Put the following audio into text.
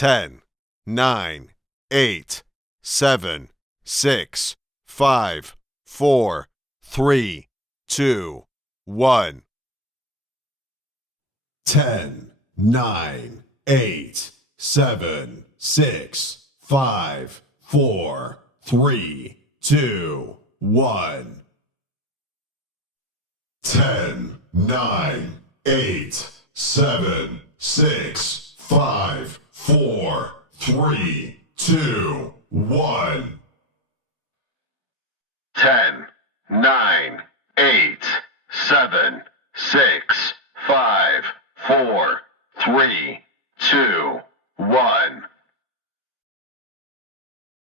10, 9, 8, 7, 6, 5, 4, 3, 2, 1. 10, 9, 8, 7, 6, 5, 4, 3, 2, 1. 10, 9, 8, 7, 6, 5, 4, 3, 2, 1. 10, 9, 8, 7, 6, 5, 4, 3, 2, 1.